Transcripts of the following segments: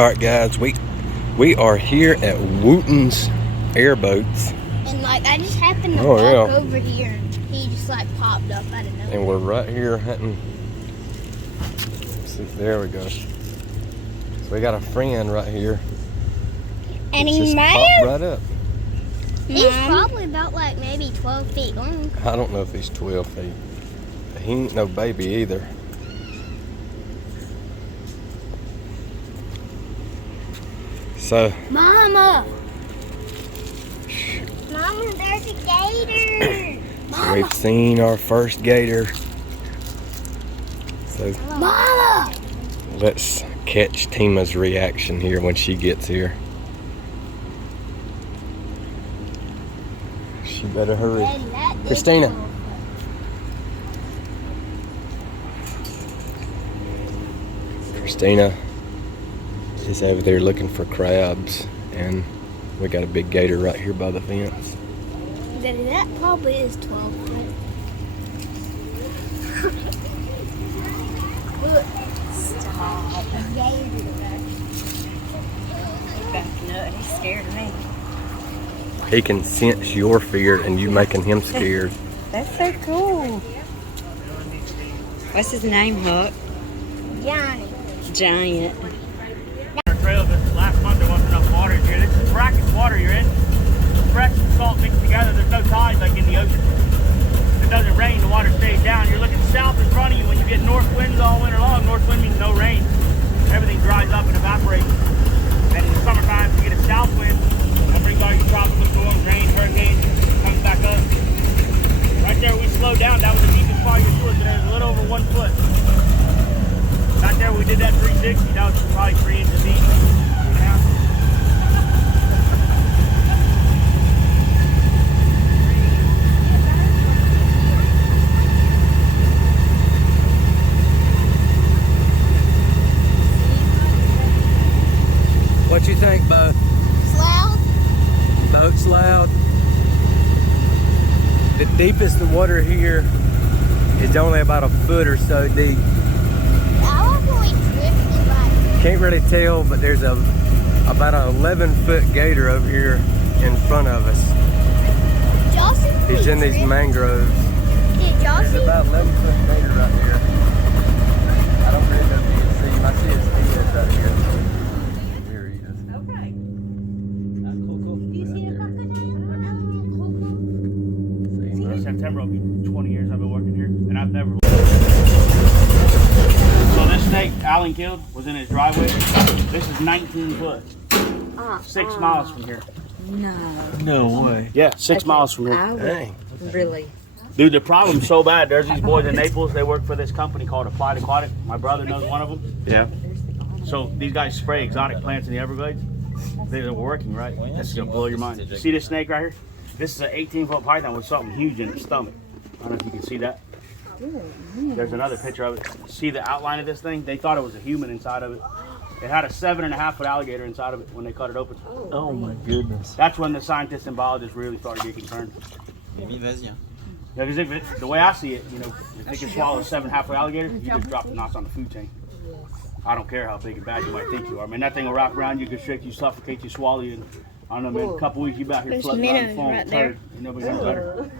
All right, guys, we are here at Wooten's Airboats. And like I just happened to walk over here and he just like popped up out of nowhere. And we're right here hunting. See, there we go. So we got a friend right here. And he popped right up. He's probably about like maybe 12 feet long. I don't know if he's 12 feet. He ain't no baby either. So, Mama, there's a gator. So we've seen our first gator. So, Mama, let's catch Tima's reaction here when she gets here. She better hurry. Christina. Christina is over there looking for crabs, and we got a big gator right here by the fence. That probably is 12 feet. Look, stop. Gator. He's backing up. He's scared of me. He can sense your fear and you making him scared. That's so cool. What's his name, Huck? Johnny. Giant. Trail this last month there wasn't enough water here. This is brackish water you're in. Fresh and salt mixed together. There's no tide like in the ocean. If it doesn't rain, the water stays down. You're looking south in front of you when you get north winds all winter long. North wind means no rain. Everything dries up and evaporates. And in the summertime, you get a south wind. That brings all your tropical storms, rain, hurricanes, comes back up. Right there we slowed down. That was the deepest part of your foot. There's a little over 1 foot. Back there we did that 360. That was probably 3 inches deep. What you think, Bo? It's loud. Boat's loud. The deepest the water here is only about a foot or so deep. I was really drifting like. Can't really tell, but there's about an 11-foot gator over here in front of us. Y'all see me He's in these drifting? mangroves. Did y'all There's see? about 11-foot gator right here. I don't really know if you can see him. I see his head right here. There he is. Okay. Cool. Do you see a In September will be 20 years I've been working here, and I've never. So this snake Alan killed was in his driveway. This is 19 foot. 6 miles from here. No way. Yeah, 6 miles from here. Dang. Really? Dude, the problem's so bad. There's these boys in Naples. They work for this company called Applied Aquatic. My brother knows one of them. Yeah. So these guys spray exotic plants in the Everglades. They're working, right? This is gonna blow your mind. You see this snake right here? This is an 18-foot python with something huge in its stomach. I don't know if you can see that. There's another picture of it. See the outline of this thing? They thought it was a human inside of it. It had a 7.5-foot alligator inside of it when they cut it open. Oh my goodness. That's when the scientists and biologists really started getting concerned. Yeah, because the way I see it, you know, if they can swallow a 7.5-foot alligator, you just drop the knots on the food chain. I don't care how big and bad you might think you are. I mean, that thing will wrap around you, constrict you, suffocate you, swallow you. And, I don't know, man, a couple weeks you be out here There's floating around the minnows foam, right there. you know, nobody's better.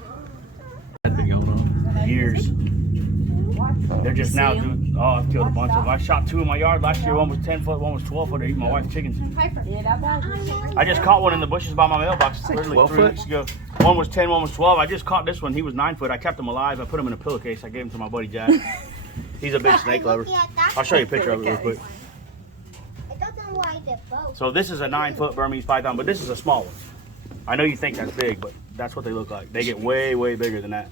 That'd be going on. Years. They're just now doing, oh, I've killed a bunch of them. I shot 2 in my yard last year. One was 10 foot, one was 12 foot. They're eating my wife's chickens. I just caught one in the bushes by my mailbox literally 3 weeks ago. One was 10, one was 12. I just caught this one. He was 9 foot. I kept him alive. I put him in a pillowcase. I gave him to my buddy Jack. He's a big snake lover. I'll show you a picture of it real quick. So this is a 9-foot Burmese python, but this is a small one. I know you think that's big, but that's what they look like. They get way, way bigger than that.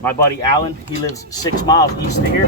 My buddy Alan, he lives 6 miles east of here.